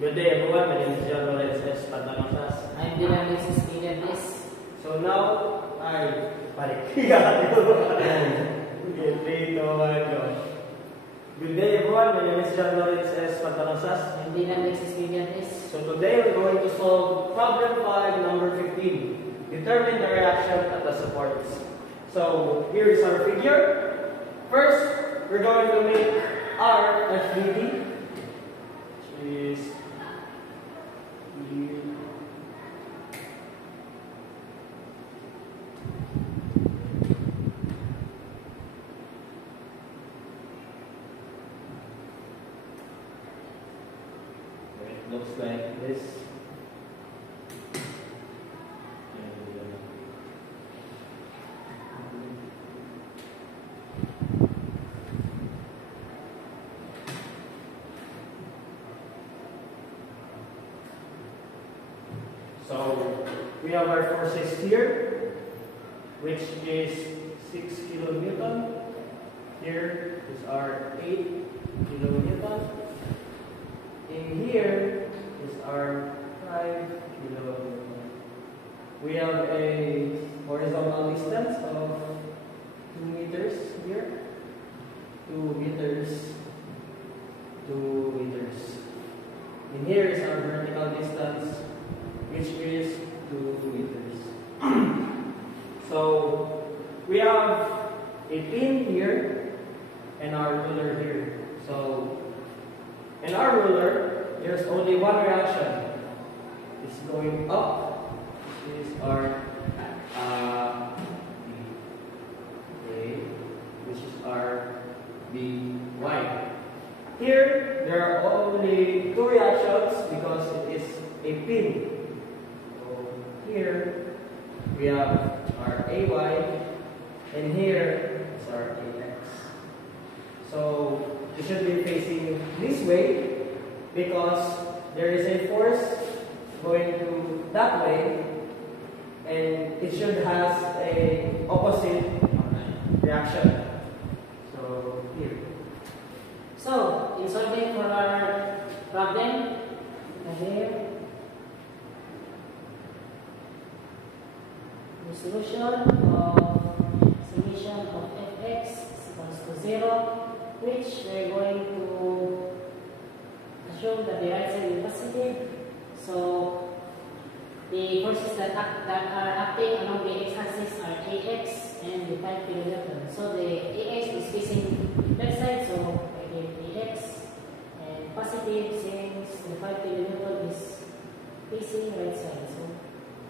Good day everyone, my name is John Lawrence S. Pantanosas. I'm Dynamics Stephen S. So now, balik. Good day to Good day everyone, my name is John Lawrence S. Pantanosas. I'm Dynamics Stephen S. So today we're going to solve problem 5, number 15. Determine the reaction at the supports. So here is our figure. First, we're going to make our FDD, which is here. It looks like this. So we have our forces here, which is 6 kilonewton. Here is our 8 kilonewton. In here is our 5 kilonewton. We have a horizontal distance of 2 meters here. 2 meters. 2 meters. In here is our vertical distance, which is 2 meters. So we have a pin here and our ruler here. So in our ruler, there's only one reaction. It's going up. This is our A, which is our BY. Here, there are only two reactions because it is a pin. Here we have our AY, and here is our AX. So it should be facing this way because there is a force going to that way, and it should have a opposite reaction. So here. So, in solving for our problem, here, the solution of summation of fx is equals to 0, which we are going to assume that the right side is positive. So the forces that are acting along the x-axis are ax and the 5 kilonewton. So the ax is facing left side, so I give ax, and positive since the 5 kilonewton is facing right side. So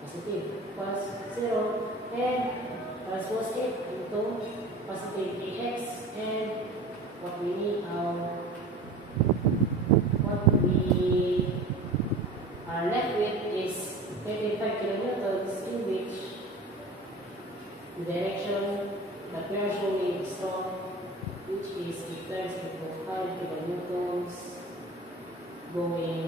positive equals 0, and transpose it into positive ax, and what we need what we are left with is 25 kilonewtons, in which the direction that we are showing is strong, which is 8 times into 5 kilonewtons going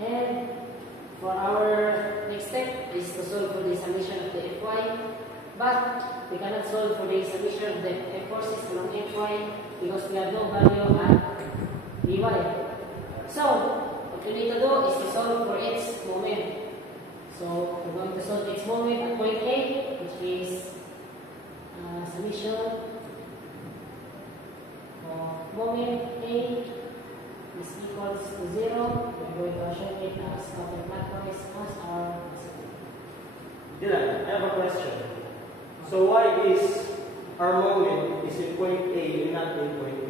and for our next step is to solve for the summation of the Fy, but we cannot solve for the summation of the F forces along Fy because we have no value at Vy. So, what we need to do is to solve for its moment. So, we're going to solve its moment at point A, which is summation of moment A is equals to 0. We're going to assume it as counterclockwise as our positive. Dylan, I have a question. So why is our moment is in point A and not in point B?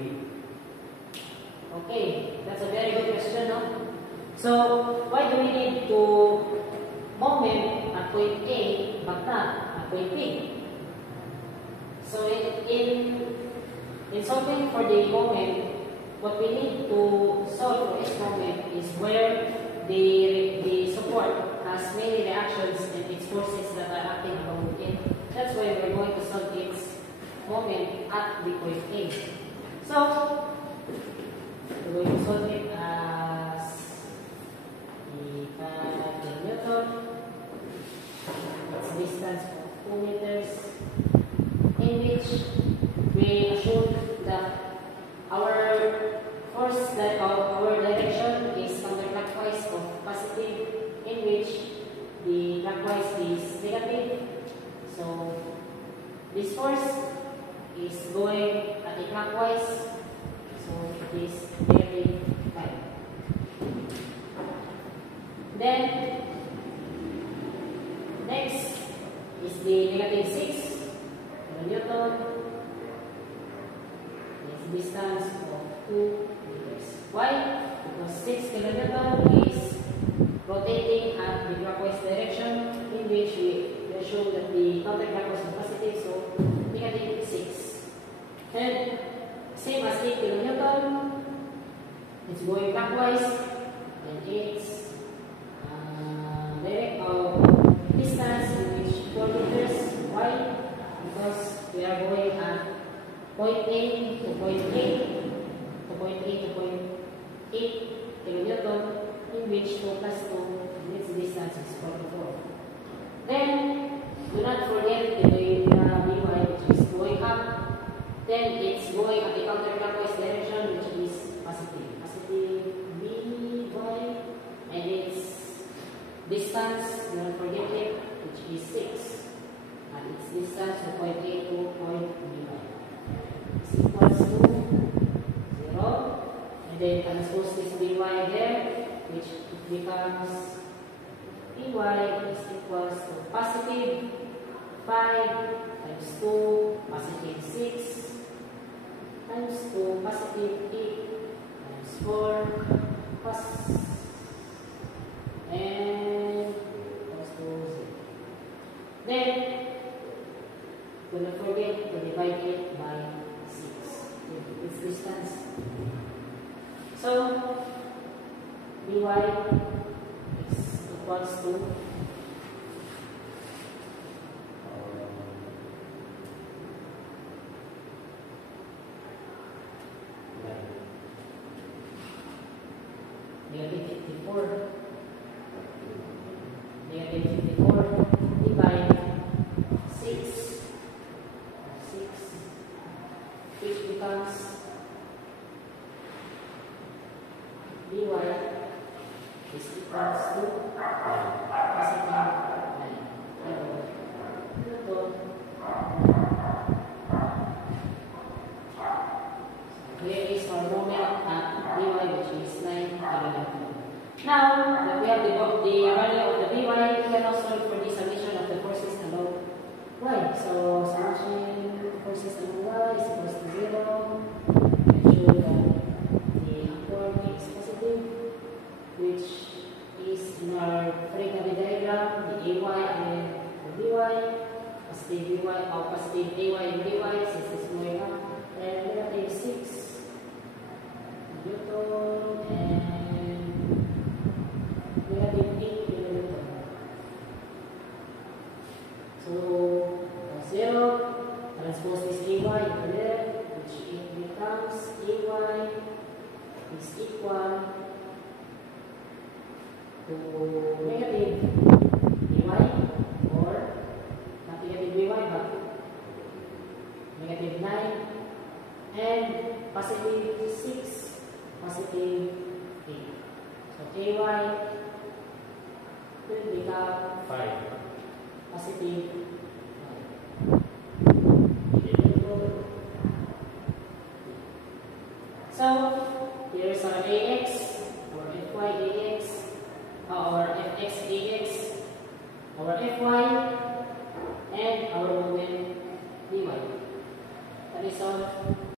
Okay, that's a very good question, no? So, why do we need to moment at point A but not at point B? So, in solving for the moment, what we need to solve for its moment is where the support has many reactions and its forces that are acting along it. That's why we're going to solve its moment at the point A. So, we're going to solve it as the 5 kilonewton. Its distance of 2 meters. A in which we assume that our force that our direction is counterclockwise of positive, in which the clockwise is negative. So this force is going anti-clockwise, so it is negative 5. Then next is the negative 6 kilonewton. It's distance of 2 meters. Why? Because 6 kilonewton is rotating at the clockwise direction, in which we assume that the counterclockwise is positive, so negative 6. And same as 8 kilonewton, it's going clockwise, and its direct distance is 4 meters. Why? Because we are going at point A to point A to point A to point 8 kilonewton, in which 2 plus 2, its distance is 44. Then do not forget the Vy, which is going up. Then it's going at the counterclockwise direction, which is positive. Positive Vy, and its distance, do not forget it, which is 6. And its distance from point A to point B is equals to 0. And then transpose this By there, which becomes By is equals to positive 5 times 2, positive 6 times 2, positive 8 times 4, and equals to 0. Then, do not forget to divide it by 6, its distance. So, By is equals to negative 54. Negative 54 divide 6, which becomes By is equals to positive 9. So here is our moment at By, which is 9 kilonewton. Now that we have the value of the By, we can also solve for the summation of the forces along Y. So summation of forces along Y is equals to 0. And show that the anchor is positive, which is in our frequency diagram, the AY and the By. Positive By, positive AY and By, since it's going up, and negative 6 Newton and negative 8 kilonewton. So 0, transpose this AY over there, which it becomes AY is equal to negative By, or not negative By, but negative 9, and positive 6, positive 8. So AY will become 5. positive 5. So here's our AX, or FY AX.